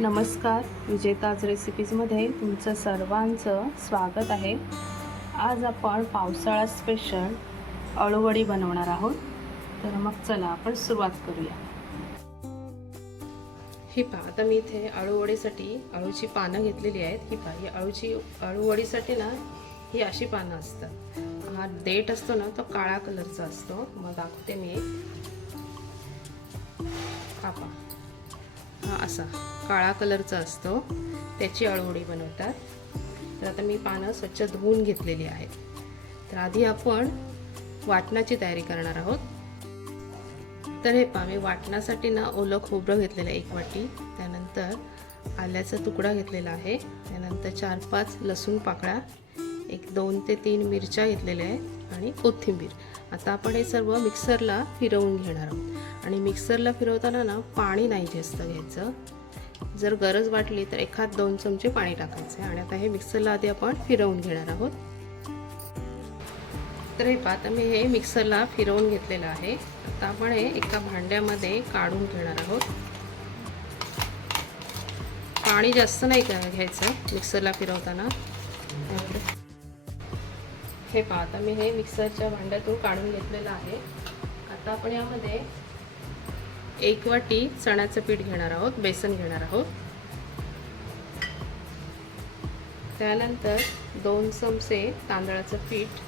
नमस्कार विजेताज रेसिपीजमध्ये तुमचं सर्वांचं स्वागत आहे. आज आपण पावसाळा स्पेशल अळूवडी बनवणार आहोत. तर मग चला आपण सुरुवात करूया. ही पहा आता मी इथे अळूवडीसाठी अळूची पानं घेतलेली आहेत. ही पहा ही अळूची अळूवडीसाठी ना ही अशी पानं असतात. हा देठ असतो ना तो काळा कलरचा असतो. मग दाखवते मी. हा पहा. हा असा काळा कलरचा असतो. त्याची अळवडी बनवतात. तर आता मी पानं स्वच्छ धुवून घेतलेली आहेत. तर आधी आपण वाटणाची तयारी करणार आहोत. तर हे पहा मी वाटणासाठी ना ओलं खोबरं घेतलेलं आहे एक वाटी. त्यानंतर आल्याचा तुकडा घेतलेला आहे. त्यानंतर चार पाच लसूण पाकळ्या एक दोन ते तीन मिरच्या घेतलेल्या आहेत आणि कोथिंबीर. आता आपण हे सर्व मिक्सरला फिरवून घेणार आहोत. आणि मिक्सरला फिरवताना ना पाणी नाही जास्त घ्यायचं. जर गरज वाटली तर एखाद दोन चमचे पाणी टाकायचे आणि आता हे मिक्सरला आधी आपण फिरवून घेणार आहोत. तर हे पाहता मी हे मिक्सरला फिरवून घेतलेलं आहे. आता आपण हे एका भांड्यामध्ये काढून घेणार आहोत. पाणी जास्त नाही घ्यायचं मिक्सरला फिरवताना. हे पहा आता मी हे मिक्सरच्या भांड्यातून काढून घेतलेलं आहे. आता आपण यामध्ये एक वाटी चण्याचं पीठ घेणार आहोत बेसन घेणार आहोत. त्यानंतर दोन चमचे तांदळाचं पीठ.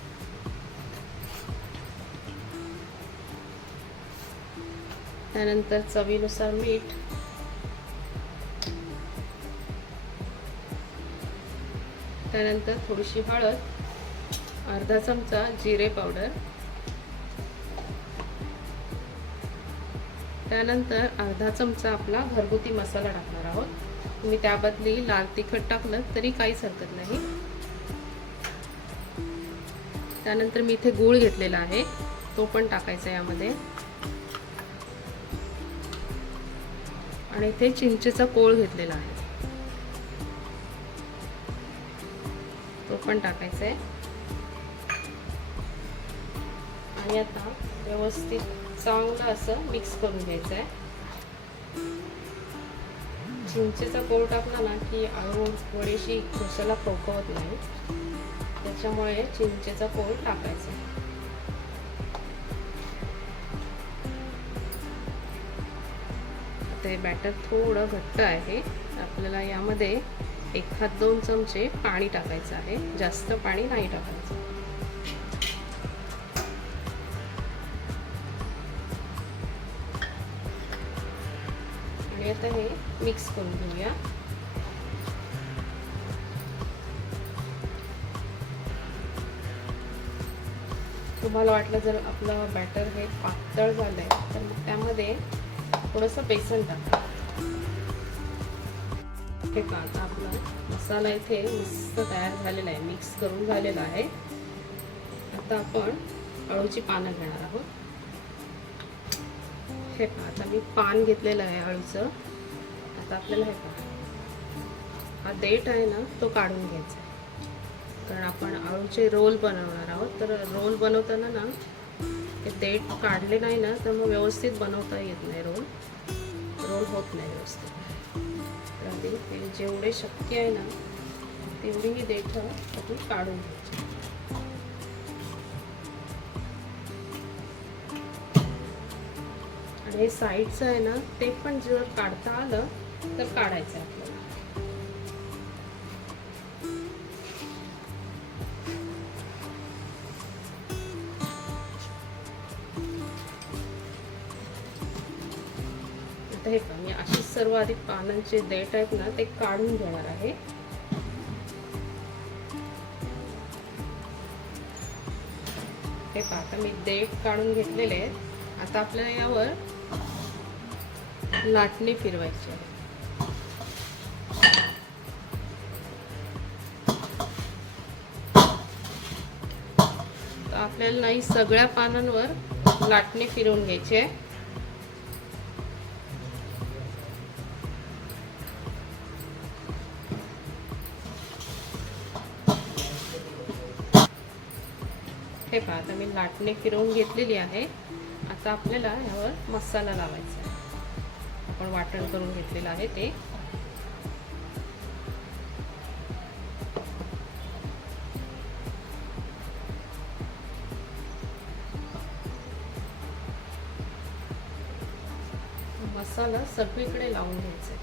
त्यानंतर चवीनुसार मीठ. त्यानंतर थोडीशी हळद. अर्धा चमचा जिरे पावडर. त्यानंतर अर्धा चमचा आपला घरगुती मसाला टाकणार आहोत. तुम्ही त्याबदली लाल तिखट टाकलं तरी काहीच हरकत नाही. त्यानंतर मी इथे गूळ घेतलेला आहे. तो पण टाकायचा यामध्ये. आणि इथे चिंचेचा कोळ घेतलेला आहे. तो पण टाकायचा आहे. आणि आता व्यवस्थित चांगलं असं मिक्स करून घ्यायचं आहे. चिंचेचा कोळ टाकला ना की आळू थोडीशी घोसाला फोकवत नाही. त्याच्यामुळे चिंचेचा कोळ टाकायचा ते बॅटर थोडं घट्ट आहे. आपल्याला यामध्ये एखाद दोन चमचे पाणी टाकायचं आहे. जास्त पाणी नाही टाकायचं. आता हे मिक्स करून घेऊया. तुम्हाला वाटलं जर आपलं बॅटर हे पातळ झालंय तर मग त्यामध्ये थोडंसं बेसन टाका. हे का आता आपला मसाला इथे मस्त तयार झालेला आहे मिक्स करून झालेला आहे. आता आपण अळूची पानं घेणार आहोत. हे पहा आता मी पान घेतलेलं आहे अळूचं. आता आपल्याला हे पहा. हा देठ आहे ना तो काढून घ्यायचा कारण आपण अळूचे रोल बनवणार आहोत. तर रोल बनवताना ना ते देठ काढले नाही ना तर मग व्यवस्थित बनवता येत नाही रोल. रोल होत नाही व्यवस्थित. तर आधी जेवढे शक्य आहे ना तेवढी ही देठ आपण काढून घ्यायची. आणि हे साईडचं आहे ना ते पण जर काढता आलं तर काढायचं आहे आपल्याला. हे पहा मी अशी सर्व आधी पानांचे देठ आहेत ना ते काढून घेणार आहे. हे पहा आता मी देठ काढून घेतलेले आहेत. आता आपल्याला यावर लाटणी फिरवायची आहे. आपल्याला नाही सगळ्या पानांवर लाटणी फिरवून घ्यायची. आहे हे पहा आता मी लाटणे फिरवून घेतलेली आहे. आता आपल्याला ह्यावर मसाला लावायचा आहे. आपण वाटण करून घेतलेलं आहे ते. मसाला सगळीकडे लावून घ्यायचा. आहे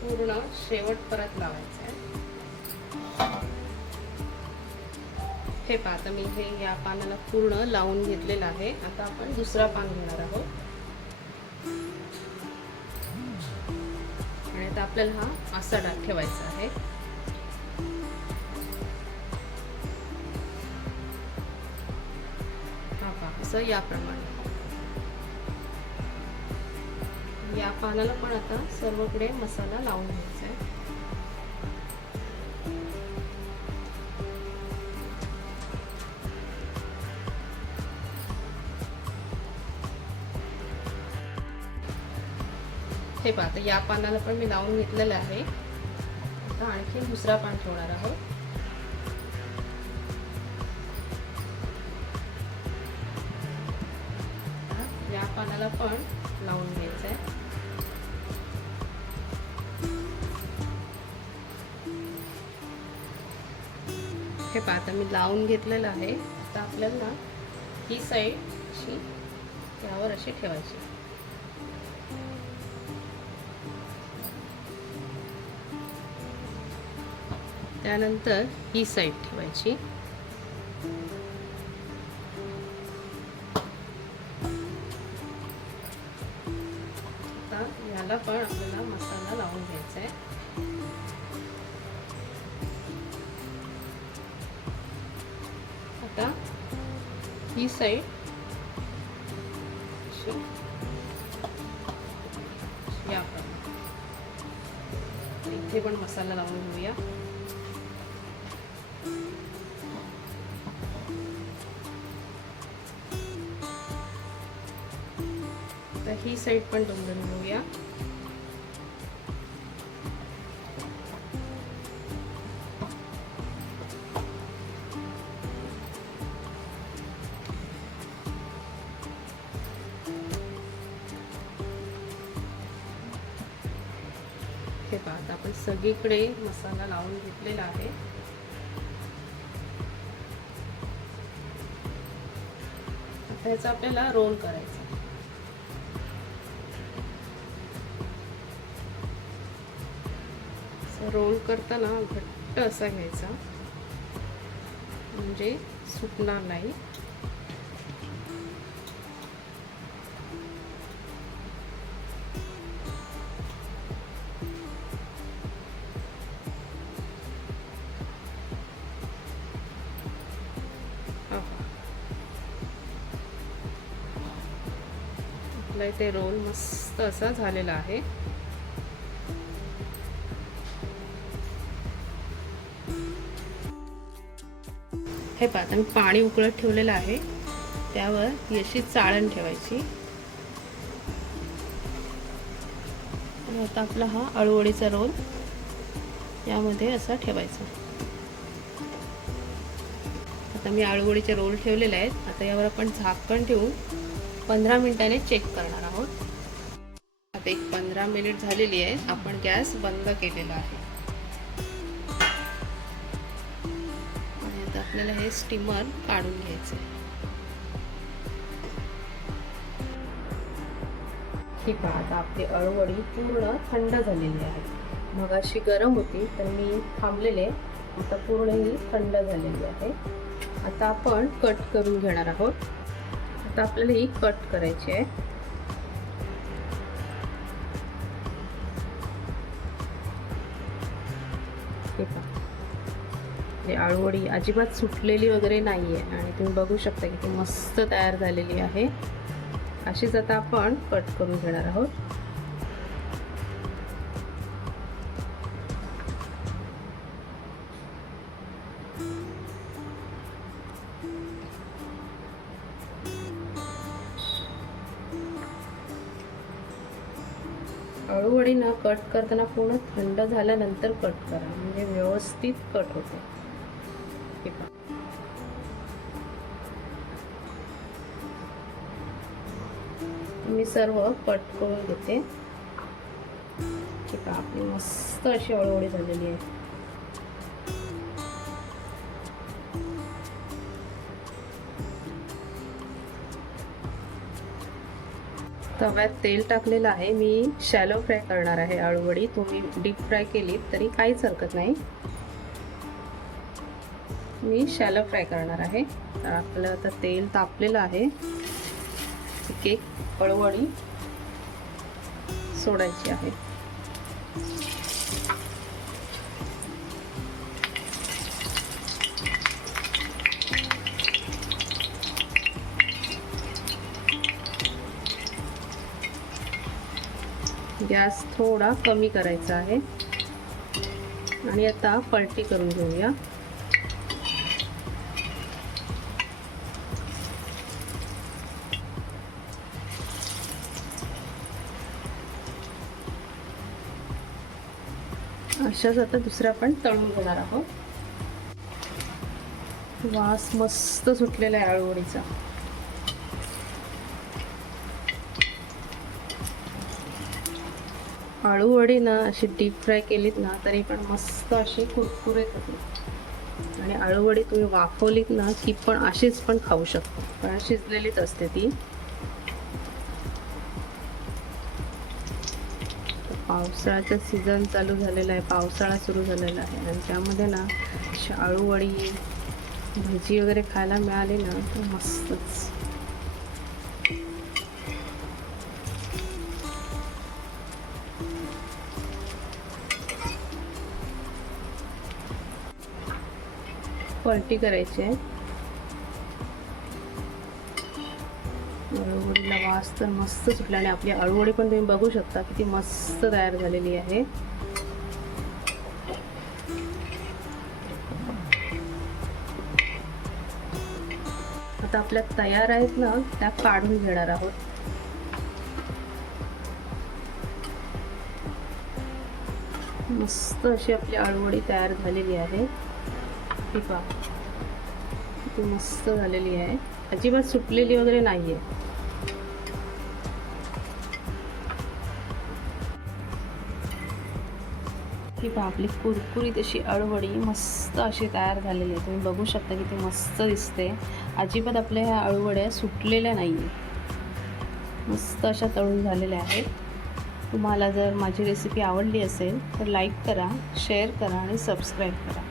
पूर्ण शेवट परत लावायचं. आहे हे पहा आता मी हे या पानाला पूर्ण लावून घेतलेलं आहे. आता आपण दुसरा पान घेणार आहोत. आता आपल्याला हा असा डाग ठेवायचा आहे. असं याप्रमाणे. या पानाला पण आता सर्वकडे मसाला लावून घ्यायचा. हे पहा आता या पानाला पण मी लावून घेतलेलं आहे. आता आणखी दुसरा पान ठेवणार आहोत. या पानाला पण लावून घ्यायचं आहे हे पहा आता मी लावून घेतलेलं आहे. आता आपल्याला ही साईड अशी त्यावर अशी ठेवायची. त्यानंतर ही साईड ठेवायची. आता याला पण आपल्याला मसाला लावून घ्यायचा आहे आता ही साईड याप्रमाणे इथे पण मसाला लावून घेऊया. तर ही साईड पण डोंगर घेऊया. हे पहा आता आपण सगळीकडे मसाला लावून घेतलेला आहे. आता ह्याचा आपल्याला रोल करायचा रोल करताना घट्ट असा घ्यायचा. म्हणजे सुटणार नाही. आपला इथे रोल मस्त असा झालेला आहे. हे पहा आता मी पाणी उकळत ठेवलेलं आहे. त्यावर अशी चाळण ठेवायची. आता आपला हा अळूवडीचा रोल यामध्ये असा ठेवायचा. आता मी आळूवडीचे रोल ठेवलेले आहेत. आता यावर आपण झाकण ठेवून पंधरा मिनिटाने चेक करणार आहोत. आता एक पंधरा मिनिट झालेली आहे. आपण गॅस बंद केलेला आहे. आता आपल्याला हे स्टीमर काढून घ्यायचं आहे ठीक आहे आता आपली अळवडी पूर्ण थंड झालेली आहे. मग अशी गरम होती तर मी थांबलेले. आता पूर्ण ही थंड झालेली आहे. आता आपण कट करून घेणार आहोत. आता आपल्याला ही कट करायची आहे. हे आळूवडी अजिबात सुटलेली वगैरे नाही आहे आणि तुम्ही बघू शकता की ती मस्त तयार झालेली आहे. अशीच आता आपण कट करून घेणार आहोत. अळूवडी ना कट करताना पूर्ण थंड झाल्यानंतर कट करा. म्हणजे व्यवस्थित कट होते. मी सर्व कट करून घेते. ठीक आहे आपली मस्त अशी अळवडी झालेली आहे. तव्यात तेल टाकलेलं आहे. मी शॅलो फ्राय करणार आहे अळूवडी तुम्ही डीप फ्राय केली तरी काहीच हरकत नाही. मी शॅलो फ्राय करणार आहे. तर आपलं आता तेल तापलेलं आहे. एक एक सोडायची आहे. गॅस थोडा कमी करायचा आहे. आणि आता पलटी करून घेऊया. अशाच आता दुसऱ्या पण तळून घेणार आहोत. वास मस्त सुटलेला आहे आळूवडीचा. आळूवडी ना अशी डीप फ्राय केलीत ना तरी पण मस्त अशी कुरकुरीत होते आणि आळूवडी तुम्ही वाफवलीत ना की पण अशीच पण खाऊ शकता. कारण शिजलेलीच असते ती. पावसाळ्याचा सीझन चालू झालेला आहे. पावसाळा सुरू झालेला आहे. आणि त्यामध्ये ना अशी आळूवडी भजी वगैरे खायला मिळाली ना तर मस्तच. पलटी करायची आहे. वास तर मस्त सुटला आणि आपली अळूवडी पण तुम्ही बघू शकता किती मस्त तयार झालेली आहे. आता आपल्या तयार आहेत ना त्या काढून घेणार आहोत. मस्त अशी आपली आळूवडी तयार झालेली आहे. ठीक आहे ती मस्त झालेली आहे. अजिबात सुटलेली वगैरे नाही आहे ही पहा आपली कुरकुरीत अशी अळवडी मस्त अशी तयार झालेली आहे. तुम्ही बघू शकता की ती मस्त दिसते. अजिबात आपल्या ह्या अळवड्या सुटलेल्या नाही आहे मस्त अशा तळून झालेल्या आहेत. तुम्हाला जर माझी रेसिपी आवडली असेल तर लाईक करा शेअर करा आणि सबस्क्राईब करा.